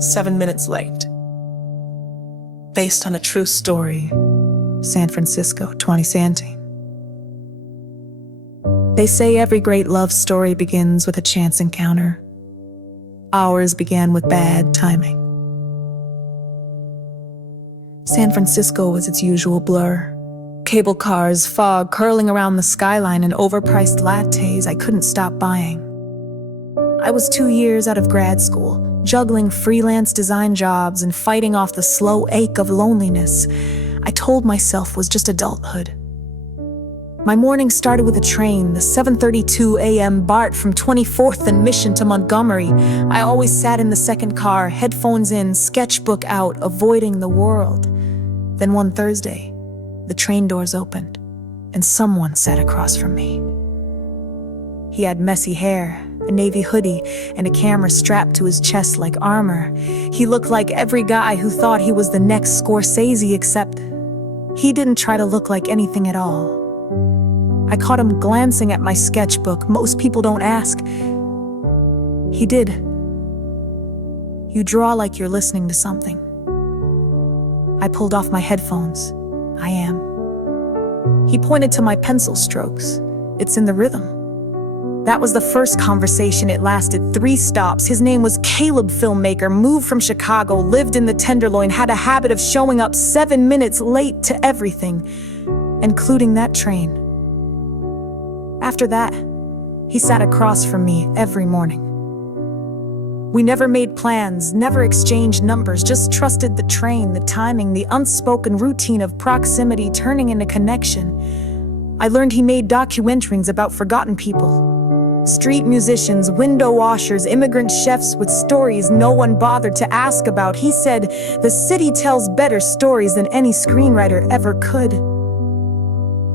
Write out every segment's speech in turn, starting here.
7 minutes late. Based on a true story, San Francisco, 2017. They say every great love story begins with a chance encounter. Ours began with bad timing. San Francisco was its usual blur. Cable cars, fog curling around the skyline, and overpriced lattes I couldn't stop buying. I was 2 years out of grad school, juggling freelance design jobs and fighting off the slow ache of loneliness I told myself was just adulthood. My morning started with a train, the 7:32 a.m. BART from 24th and Mission to Montgomery. I always sat in the second car, headphones in, sketchbook out, avoiding the world. Then one Thursday, the train doors opened, and someone sat across from me. He had messy hair, a navy hoodie, and a camera strapped to his chest like armor. He looked like every guy who thought he was the next Scorsese, except he didn't try to look like anything at all. I caught him glancing at my sketchbook. Most people don't ask. He did. You draw like you're listening to something. I pulled off my headphones. I am. He pointed to my pencil strokes. It's in the rhythm. That was the first conversation. It lasted 3 stops. His name was Caleb, filmmaker, moved from Chicago, lived in the Tenderloin, had a habit of showing up 7 minutes late to everything, including that train. After that, he sat across from me every morning. We never made plans, never exchanged numbers, just trusted the train, the timing, the unspoken routine of proximity turning into connection. I learned he made documentaries about forgotten people. Street musicians, window washers, immigrant chefs with stories no one bothered to ask about. He said, "The city tells better stories than any screenwriter ever could."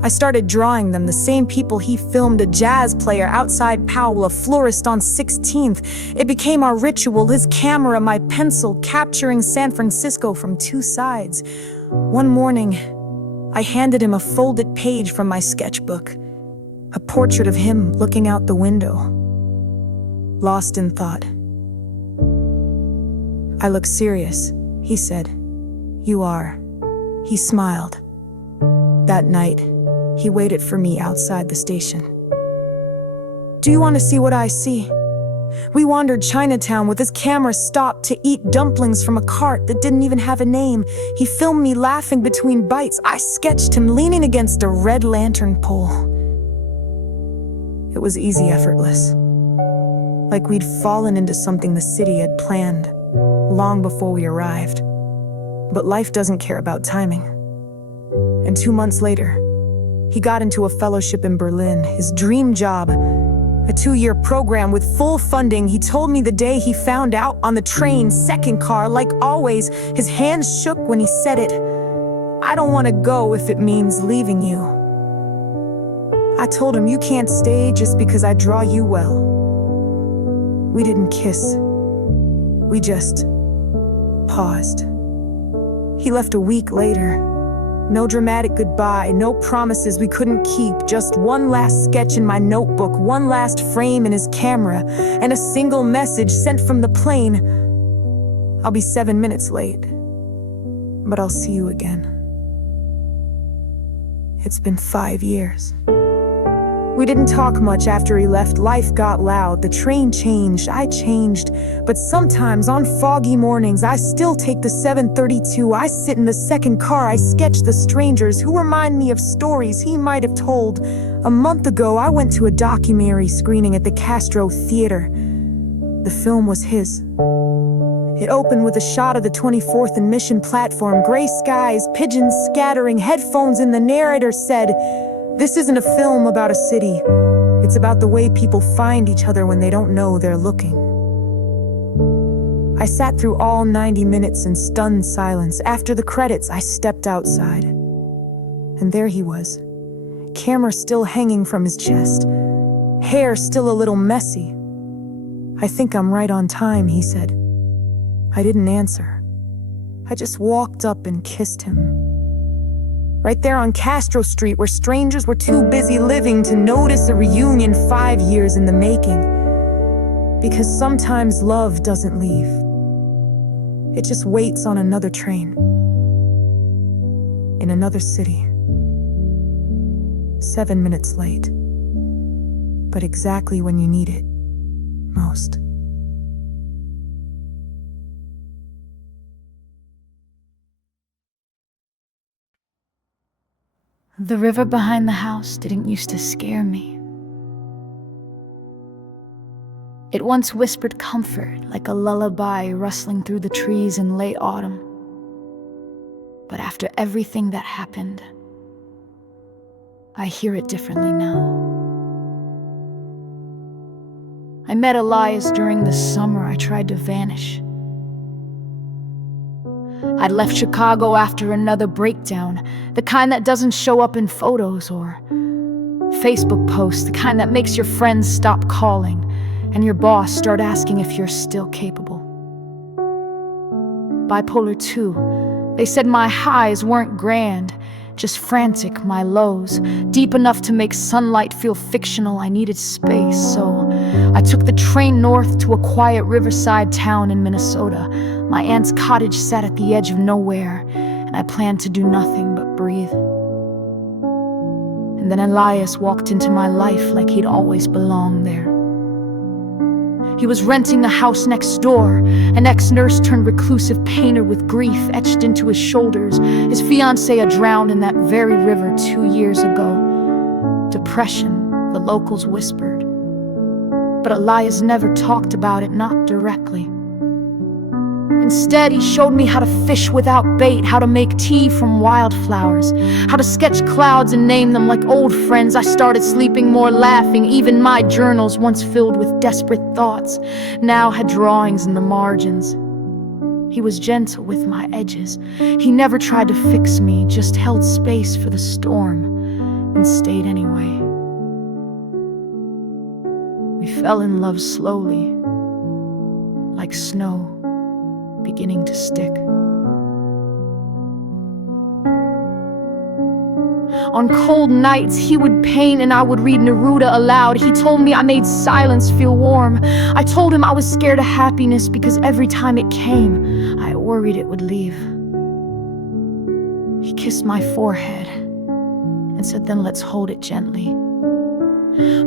I started drawing them, the same people he filmed, a jazz player outside Powell, a florist on 16th. It became our ritual, his camera, my pencil, capturing San Francisco from 2 sides. One morning, I handed him a folded page from my sketchbook, a portrait of him looking out the window, lost in thought. "I look serious," he said. "You are." He smiled. That night, he waited for me outside the station. "Do you want to see what I see?" We wandered Chinatown with his camera, stopped to eat dumplings from a cart that didn't even have a name. He filmed me laughing between bites. I sketched him leaning against a red lantern pole. It was easy, effortless. Like we'd fallen into something the city had planned long before we arrived. But life doesn't care about timing. And 2 months later, he got into a fellowship in Berlin, his dream job, a 2-year program with full funding. He told me the day he found out on the train, second car, like always. His hands shook when he said it. "I don't want to go if it means leaving you." I told him, "You can't stay just because I draw you well." We didn't kiss. We just paused. He left a week later. No dramatic goodbye, no promises we couldn't keep, just one last sketch in my notebook, one last frame in his camera, and a single message sent from the plane. "I'll be 7 minutes late, but I'll see you again." It's been 5 years. We didn't talk much after he left. Life got loud, the train changed, I changed. But sometimes on foggy mornings, I still take the 7:32. I sit in the second car, I sketch the strangers who remind me of stories he might have told. A month ago, I went to a documentary screening at the Castro Theater. The film was his. It opened with a shot of the 24th and Mission platform, gray skies, pigeons scattering, headphones in. The narrator said, "This isn't a film about a city. It's about the way people find each other when they don't know they're looking." I sat through all 90 minutes in stunned silence. After the credits, I stepped outside. And there he was, camera still hanging from his chest, hair still a little messy. "I think I'm right on time," he said. I didn't answer. I just walked up and kissed him. Right there on Castro Street, where strangers were too busy living to notice a reunion 5 years in the making. Because sometimes love doesn't leave. It just waits on another train, in another city. 7 minutes late, but exactly when you need it most. The river behind the house didn't used to scare me. It once whispered comfort like a lullaby rustling through the trees in late autumn. But after everything that happened, I hear it differently now. I met Elias during the summer I tried to vanish. I'd left Chicago after another breakdown, the kind that doesn't show up in photos or Facebook posts, the kind that makes your friends stop calling and your boss start asking if you're still capable. Bipolar 2, they said my highs weren't grand, just frantic, my lows, deep enough to make sunlight feel fictional. I needed space, so I took the train north to a quiet riverside town in Minnesota. My aunt's cottage sat at the edge of nowhere, and I planned to do nothing but breathe. And then Elias walked into my life like he'd always belonged there. He was renting a house next door, an ex-nurse turned reclusive painter with grief etched into his shoulders. His fiancée had drowned in that very river 2 years ago. Depression, the locals whispered. But Elias never talked about it, not directly. Instead, he showed me how to fish without bait, how to make tea from wildflowers, how to sketch clouds and name them like old friends. I started sleeping more, laughing. Even my journals, once filled with desperate thoughts, now had drawings in the margins. He was gentle with my edges. He never tried to fix me, just held space for the storm and stayed anyway. We fell in love slowly, like snow beginning to stick. On cold nights, he would paint and I would read Neruda aloud. He told me I made silence feel warm. I told him I was scared of happiness because every time it came, I worried it would leave. He kissed my forehead and said, "Then let's hold it gently."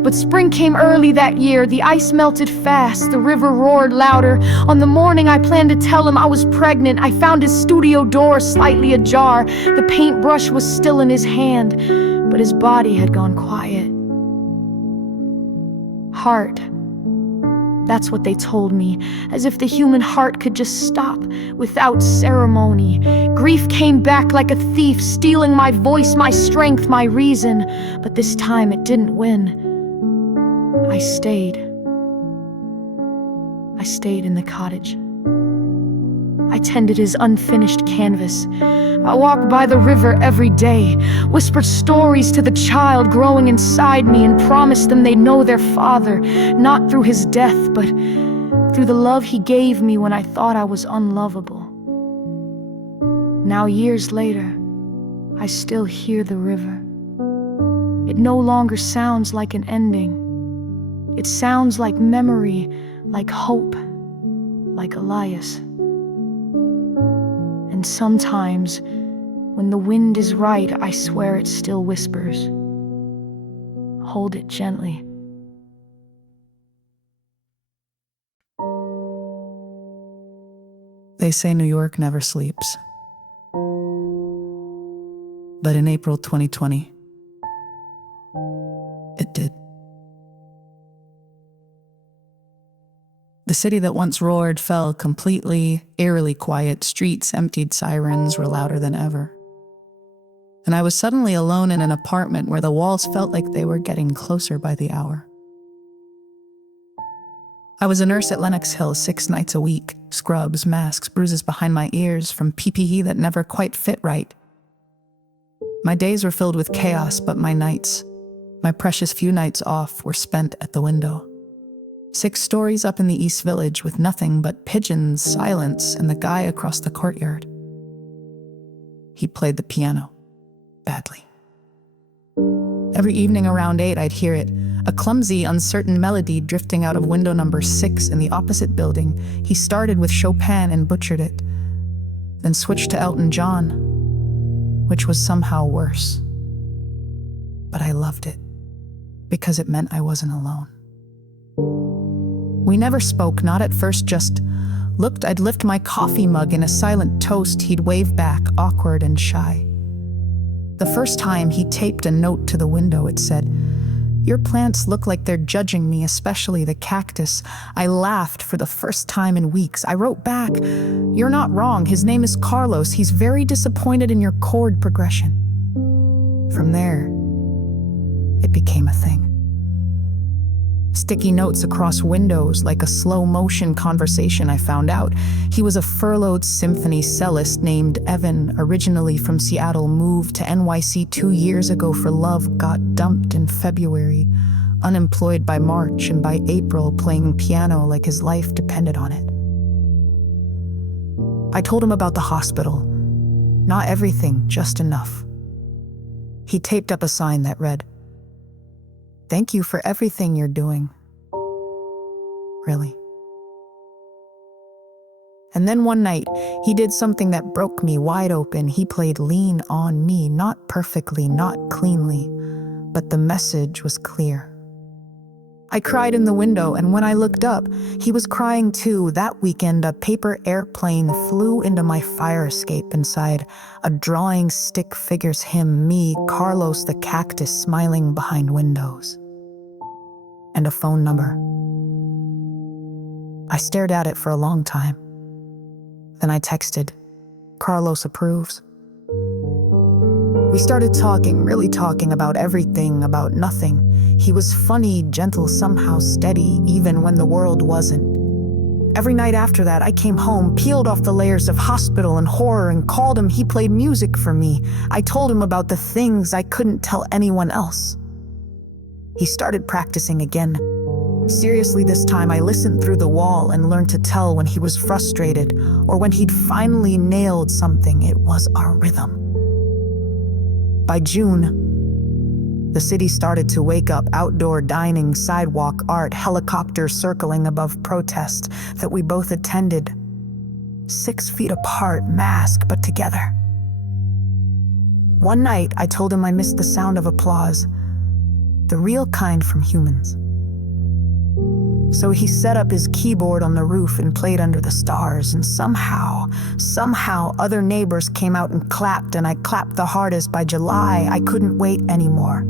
But spring came early that year. The ice melted fast, the river roared louder. On the morning I planned to tell him I was pregnant, I found his studio door slightly ajar. The paintbrush was still in his hand, but his body had gone quiet. Heart, that's what they told me, as if the human heart could just stop without ceremony. Grief came back like a thief, stealing my voice, my strength, my reason. But this time it didn't win. I stayed. I stayed in the cottage. I tended his unfinished canvas. I walked by the river every day, whispered stories to the child growing inside me, and promised them they'd know their father, not through his death, but through the love he gave me when I thought I was unlovable. Now, years later, I still hear the river. It no longer sounds like an ending. It sounds like memory, like hope, like Elias. And sometimes, when the wind is right, I swear it still whispers. Hold it gently. They say New York never sleeps. But in April 2020, it did. The city that once roared fell completely, eerily quiet. Streets emptied, sirens were louder than ever. And I was suddenly alone in an apartment where the walls felt like they were getting closer by the hour. I was a nurse at Lenox Hill 6 nights a week. Scrubs, masks, bruises behind my ears from PPE that never quite fit right. My days were filled with chaos, but my nights, my precious few nights off, were spent at the window. 6 stories up in the East Village with nothing but pigeons, silence, and the guy across the courtyard. He played the piano, badly. Every evening around 8, I'd hear it, a clumsy, uncertain melody drifting out of window number 6 in the opposite building. He started with Chopin and butchered it, then switched to Elton John, which was somehow worse. But I loved it, because it meant I wasn't alone. We never spoke, not at first, just looked. I'd lift my coffee mug in a silent toast. He'd wave back, awkward and shy. The first time, he taped a note to the window. It said, "Your plants look like they're judging me, especially the cactus." I laughed for the first time in weeks. I wrote back, "You're not wrong. His name is Carlos. He's very disappointed in your chord progression." From there, it became a thing. Sticky notes across windows, like a slow-motion conversation. I found out he was a furloughed symphony cellist named Evan, originally from Seattle, moved to NYC 2 years ago for love, got dumped in February, unemployed by March, and by April playing piano like his life depended on it. I told him about the hospital. Not everything, just enough. He taped up a sign that read, "Thank you for everything you're doing." Really. And then one night, he did something that broke me wide open. He played Lean on Me, not perfectly, not cleanly, but the message was clear. I cried in the window, and when I looked up, he was crying too. That weekend, a paper airplane flew into my fire escape. Inside, a drawing stick figures him, me, Carlos the cactus, smiling behind windows. And a phone number. I stared at it for a long time. Then I texted, "Carlos approves." We started talking, really talking about everything, about nothing. He was funny, gentle, somehow steady, even when the world wasn't. Every night after that, I came home, peeled off the layers of hospital and horror, and called him. He played music for me. I told him about the things I couldn't tell anyone else. He started practicing again. Seriously, this time I listened through the wall and learned to tell when he was frustrated or when he'd finally nailed something. It was our rhythm. By June, the city started to wake up. Outdoor dining, sidewalk art, helicopters circling above protest that we both attended. 6 feet apart, masked, but together. One night, I told him I missed the sound of applause, the real kind from humans. So he set up his keyboard on the roof and played under the stars, and somehow, other neighbors came out and clapped, and I clapped the hardest. By July, I couldn't wait anymore.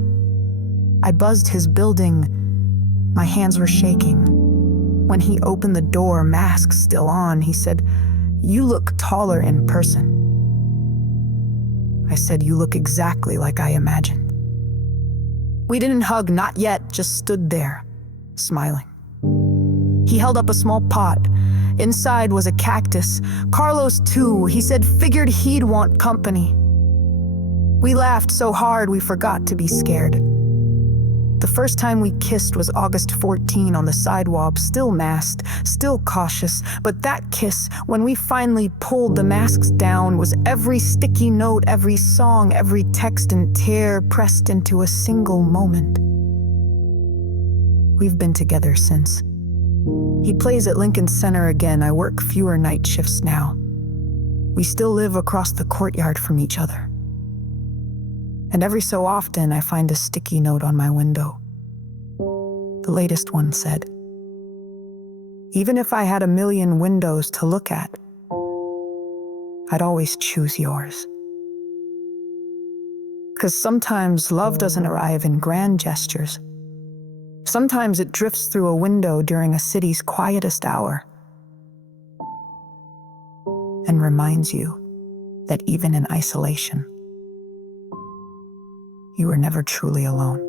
I buzzed his building. My hands were shaking. When he opened the door, mask still on, he said, "You look taller in person." I said, "You look exactly like I imagined." We didn't hug, not yet, just stood there, smiling. He held up a small pot. Inside was a cactus. Carlos, too, he said, figured he'd want company. We laughed so hard we forgot to be scared. The first time we kissed was August 14 on the sidewalk, still masked, still cautious. But that kiss, when we finally pulled the masks down, was every sticky note, every song, every text and tear pressed into a single moment. We've been together since. He plays at Lincoln Center again. I work fewer night shifts now. We still live across the courtyard from each other. And every so often, I find a sticky note on my window. The latest one said, "Even if I had a million windows to look at, I'd always choose yours." 'Cause sometimes love doesn't arrive in grand gestures. Sometimes it drifts through a window during a city's quietest hour and reminds you that even in isolation, you were never truly alone.